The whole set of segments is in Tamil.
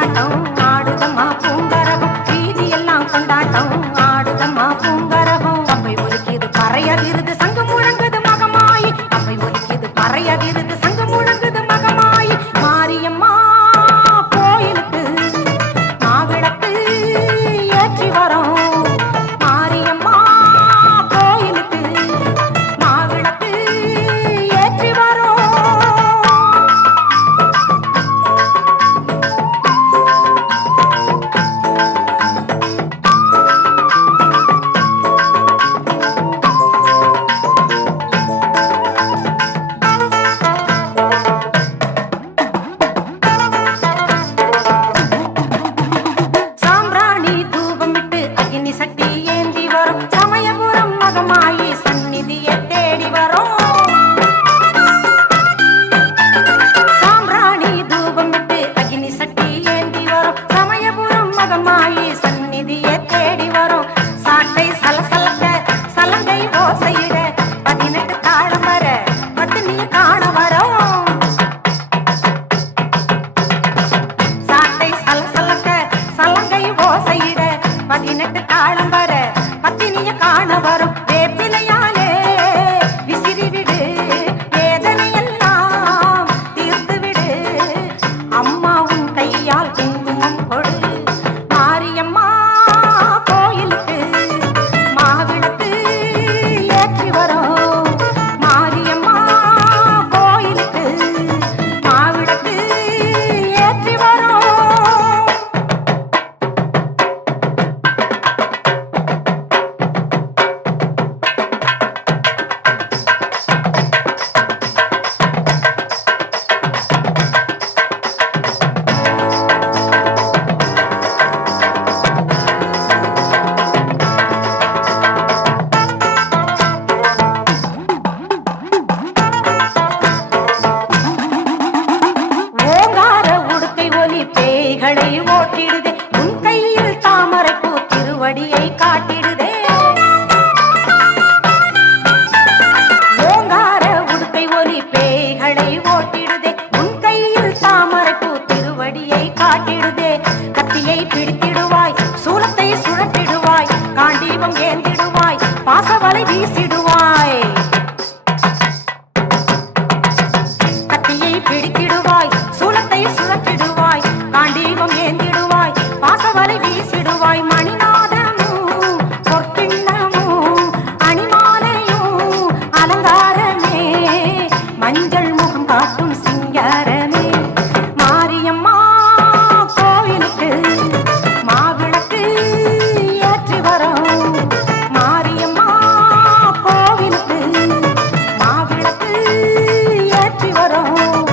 கொண்டாட்டம் ஆடுதம்மா பூங்கரகம் வீதி எல்லாம் கொண்டாட்டம் ஆடுதம்மா பூங்கரகம் அம்பை ஒலிக்கிது பறையதிருது சங்கு முழங்குது மகமாயி அம்பை ஒலிக்கிது பறையதிருது சங்கு முழங்குது மகமாயி மாரியம்மா கோயிலுக்கு மாவிளக்கு ஏற்றி வரோம் மாரியம்மா கோயிலுக்கு மாவிளக்கு ஏற்றி வரோம் சக்தி ஏந்தி வரும் சமயபுரம் மகமாயி சந்நிதியை தேடி வரும் சாம்பிராணி தூபம் விட்டு அக்னி சக்தி ஏந்தி வரும் சமயபுரம் மகமாயி சந்நிதியை தேடி வரும் சாட்டை சலசலக்க சலங்கை ஓசையிட 18 தாளம் வர பத்தினிய காண வரும் சாட்டை சலசலக்க சலங்கை ஓசையிட 18 தாளம் வர பத்தினிய காண வரும் வேப்பிலையாலே விசிறி விடு வேதனையெல்லாம் தீர்த்து விடு அம்மா உன் கையால் குங்குமம் கொடு மாரியம்மா கோயிலுக்கு மாவிளக்கு ஏற்றி வரோம் மாரியம்மா கோயிலுக்கு மாவிளக்கு ஏற்றி வரோம் பேய்களை ஓட்டிடுதே உன் கையில் தாமரை பூ திருவடியை காட்டிடுதே ஓங்கார உடுக்கை ஒலி பேய்களை ஓட்டிடுதே உன் கையில் தாமரை பூ திருவடியை காட்டிடுதே கத்தியை பிடித்திடுவாய் சூலத்தை சுழற்றிடுவாய் காண்டீபம் ஏந்திடுவாய் பாசவலை வீசிடுவாய் கத்தியை பிடித்திடுவாய் சூலத்தை சுழற்றிடுவாய் காண்டீபம் ஏந்திடுவாய் பாசவலை வீசிடுவாய் மணிநாதமும் பொற்கிண்ணமும் அணிமாலையும் அலங்காரமே மஞ்சள் முகம் காட்டும் சிங்காரமே மாரியம்மா கோயிலுக்கு மாவிளக்கு ஏற்றி வரோம் மாரியம்மா கோவிலுக்கு மாவிளக்கு ஏற்றி வரோம்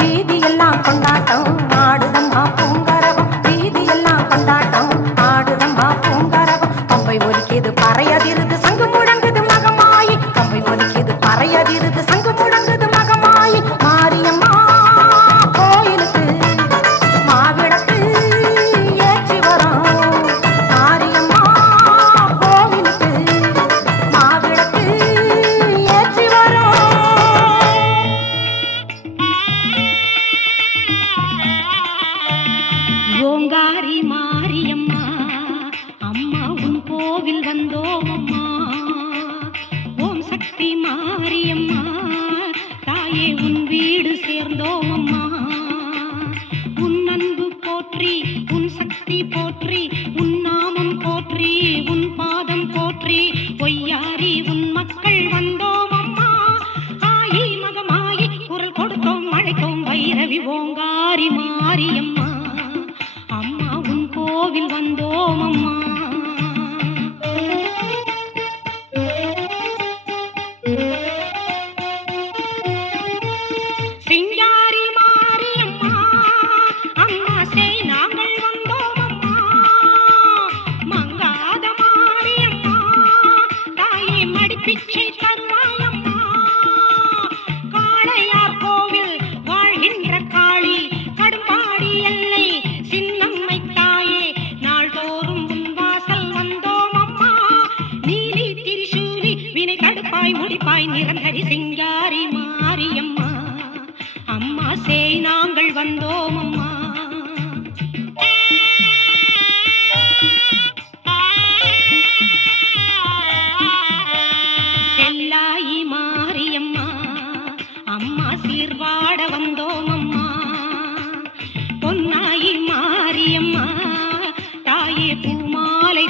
வீதி எல்லாம் கொண்டாட்டம் ஆடுதம்மா பூங்கரகம் வீதி எல்லாம் கொண்டாட்டம் ஆடுதம்மா பூங்கரகம் பம்பை ஒலிக்கிது பறையதிருது சங்கு முழங்குது மகமாயி பம்பை ஒலிக்கிது பறையதிருது சங்கு முழங்குது மகமாயி மாரியம்மா கோயிலுக்கு மாவிளக்கு ஏற்றி வரோம் மாரியம்மா கோவிலுக்கு மாவிளக்கு ஏற்றி வரோம் ஓங்காரி மாரியம்மா அம்மா உன் கோவில் வந்தோம் அம்மா ஓம் சக்தி மாரியம்மா தாயே உன் வீடு சேர்ந்தோம் அம்மா உன் அன்பு போற்றி உன் சக்தி போற்றி உன் நாமம் போற்றி உன் பாதம் போற்றி பொய்யாரி உன் மக்கள் வந்தோம் அம்மா ஆயி மகமாயி குரல் கொடுத்தோம் அழைத்தோம் வைரவி ஓங்காரி மாரியம்மா அம்மா உன் கோவில் வந்து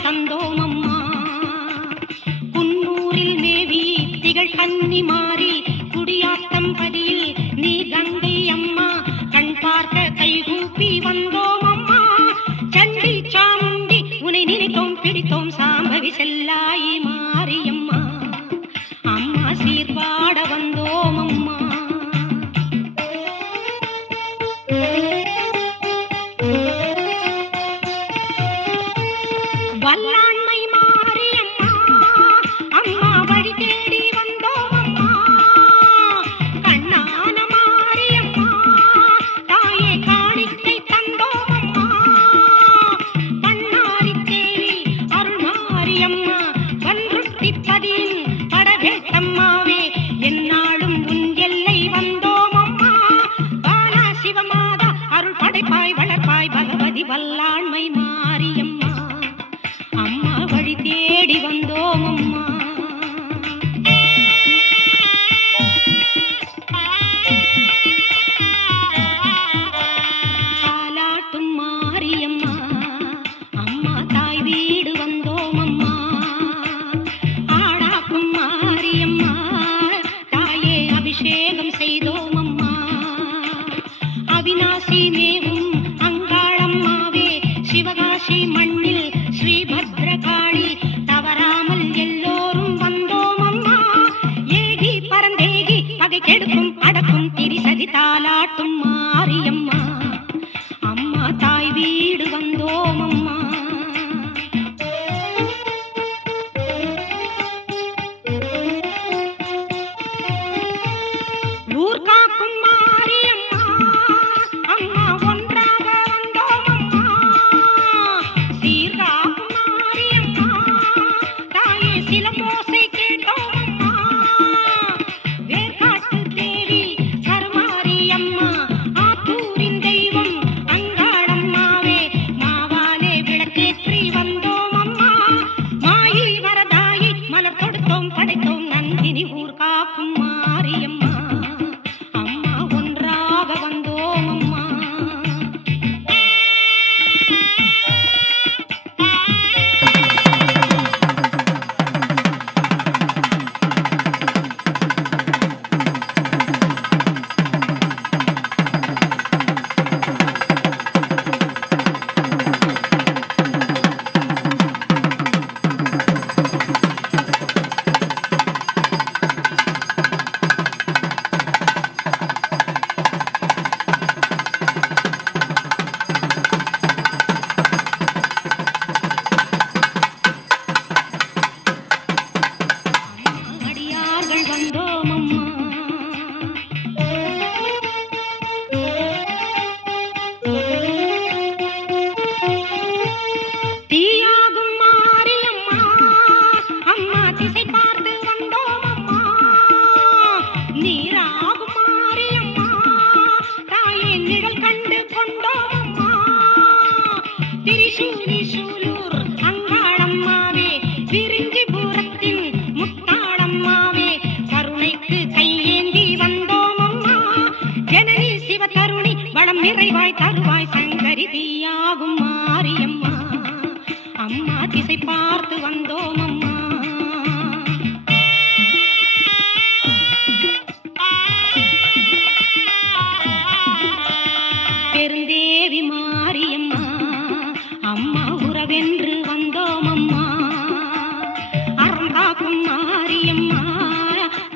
தந்தோம் அம்மா. குன்னூரில் மேவி திகழ் கன்னி மாறி குடியாத்தம் பதியில் நீ கங்கை அம்மா. கண் பார்க்க கைகூப்பி வந்தோம் அம்மா. சண்டி சாமுண்டி உனை நினைத்தோம் பிடித்தோம் சாம்பவி செல்லாயி மாரியம்மா. அம்மா சீர்பாட வந்தோம் அம்மா. வல்லாண்மை மாரியம்மா அம்மா வழி தேடி வந்தோம் அம்மா. கண்ணான மாரியம்மா தாயே காணிக்கை தந்தோம் அம்மா. பண்ணாரி தேவி அருள் மாரியம்மா வன்றுட்டி பதியின் படவேட்டம்மாவே என்னாலும் உன் எல்லை வந்தோம் அம்மா. பாலா சிவமாதா அருள் படைப்பாய் வளர்ப்பாய் பகவதி வல்லாண்மை மாரியம்மா. அம்மா வழி தேடி வந்தோம் அம்மா. தாலாட்டும் மாரியம்மா அம்மா தாய் வீடு வந்தோம் அம்மா. ஆடாக்கும் மாரியம்மா தாயே அபிஷேகம் செய்தோம் அம்மா. அவிநாசி மேவும் அங்காளம்மாவே சிவகாசி மண்ணில் ஸ்ரீபத்ரகாளி தவறாமல் எல்லோரும் வந்தோம் அம்மா. ஏகி பரந்தேகி பகை கெடுக்கும் அடக்கும் திரிசதி தாலாட்டும் மாரியம்மா. அம்மா தாய் வீடு வந்தோம் அம்மா. ஊர் காக்கும் மாரியம்மா அம்மா ஒன்றாக வந்தோம் அம்மா. சீர்காக்கும் மாரியம்மா தாயே சிலம்போசை கேட்டோம் அம்மா. வேர்காட்டு தேவி கருமாரியம்மா ஆத்தூரின் தெய்வம் அங்காளம்மாவே மாவாலே விளக்கேற்றி வந்தோம் அம்மா. மாயி வரதாயி மலர் கொடுத்தோம் படைத்தோம் நந்தினி ஊர் காக்கும் மாரியம்மா. அம்மா ஒன்றாக வந்தோம் அம்மா. அடியார்கள் வந்தோம் அம்மா. தீயாகும் மாரியம்மா அம்மா திசை பார்த்து வந்தோம் அம்மா. நீராகும் மாரியம்மா தாயே நிழல் கண்டு கொண்டோம் அம்மா. திரிசூலி சூலூர் அங்காளம்மாவே விரிஞ்சிபுரத்தின் முத்தாளம்மாவே கருணைக்கு கையேந்தி வந்தோம் அம்மா. ஜனனி சிவ தருணி வளம் நிறைவாய் தருவாய் சங்கரி தீயாகும் மாரியம்மா. அம்மா திசை பார்த்து வந்தோம் அம்மா. பெருந்தேவி மாரியம்மா அம்மா உறவென்று வந்தோம் அம்மா. அறந்தாக்கும் மாரியம்மா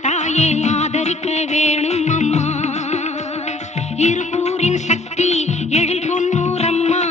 தாயே ஆதரிக்க வேணும் அம்மா. இருகூரின் சக்தி எழில் பொன்னூரம்மா.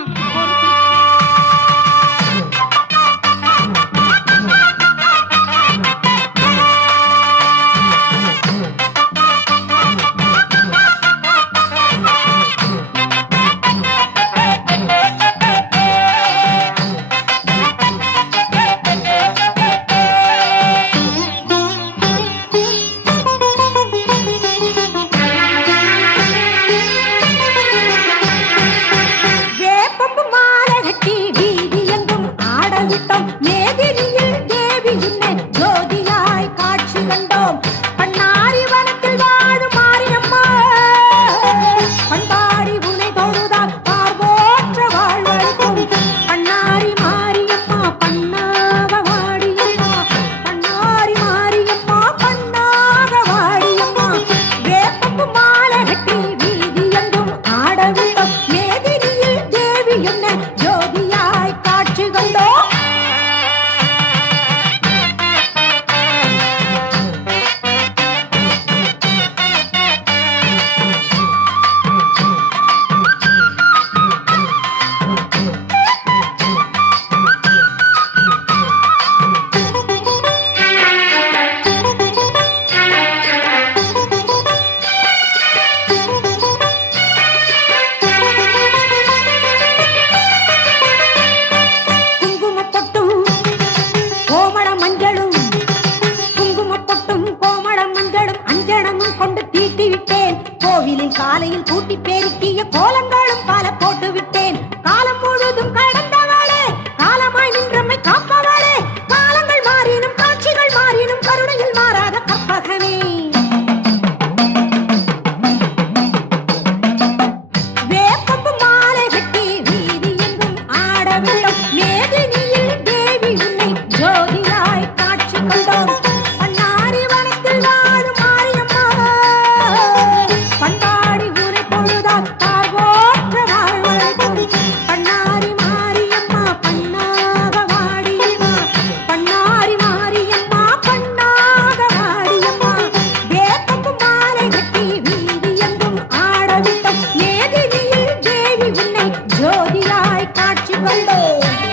வந்தேன்